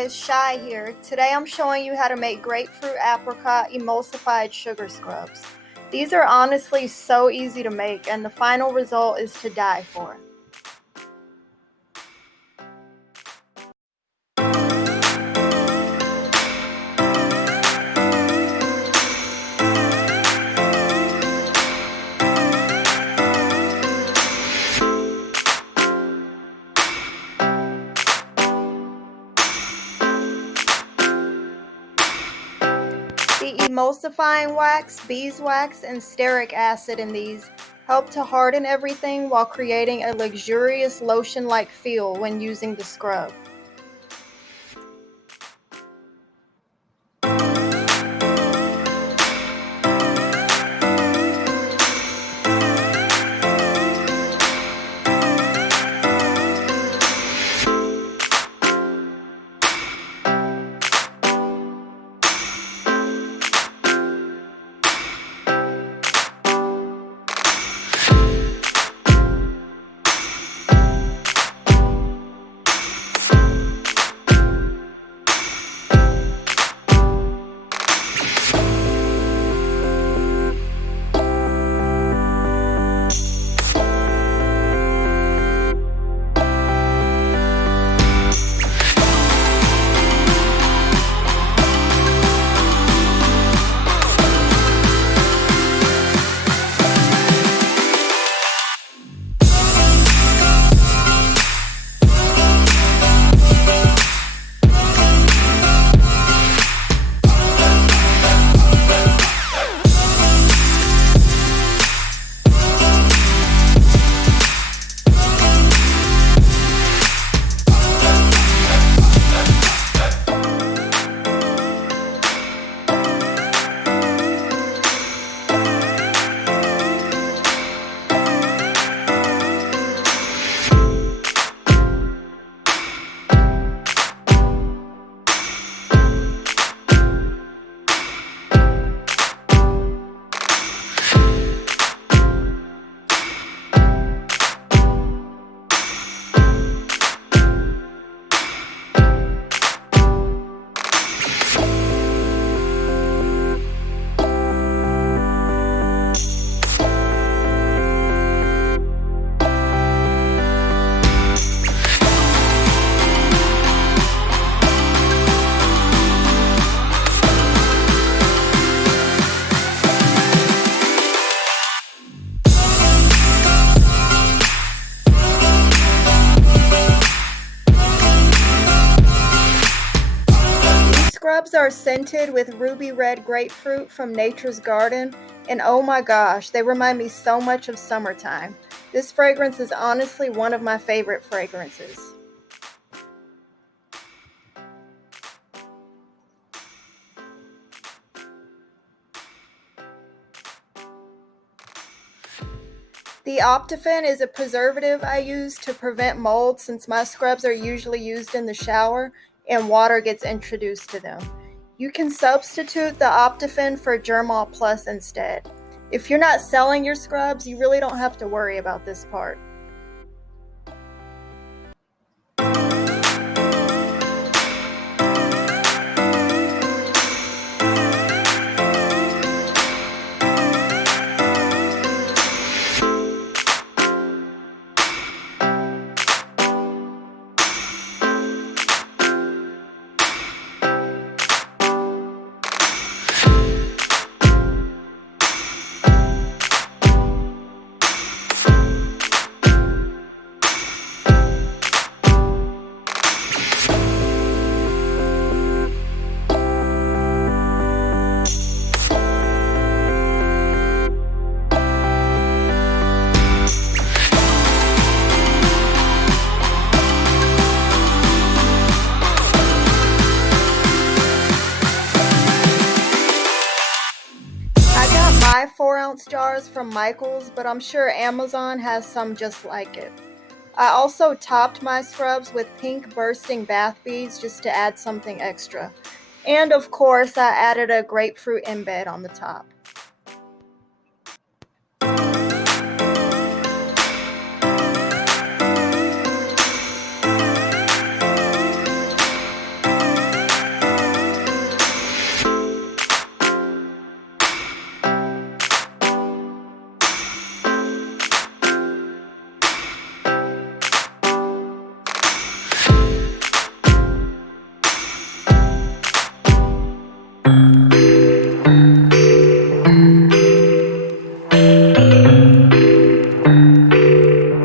guys, Shy here. Today I'm showing you how to make grapefruit apricot emulsified sugar scrubs. These are honestly so easy to make, and the final result is to die for. The emulsifying wax, beeswax, and stearic acid in these help to harden everything while creating a luxurious lotion-like feel when using the scrub. Scrubs are scented with Ruby Red Grapefruit from Nature's Garden, and oh my gosh, they remind me so much of summertime. This fragrance is honestly one of my favorite fragrances. The optiphen is a preservative I use to prevent mold, since my scrubs are usually used in the shower and water gets introduced to them. You can substitute the optiphen for Germall Plus instead. If you're not selling your scrubs, you really don't have to worry about this part. I buy 4-ounce jars from Michael's, but I'm sure Amazon has some just like it. I also topped my scrubs with pink bursting bath beads just to add something extra. And of course, I added a grapefruit embed on the top.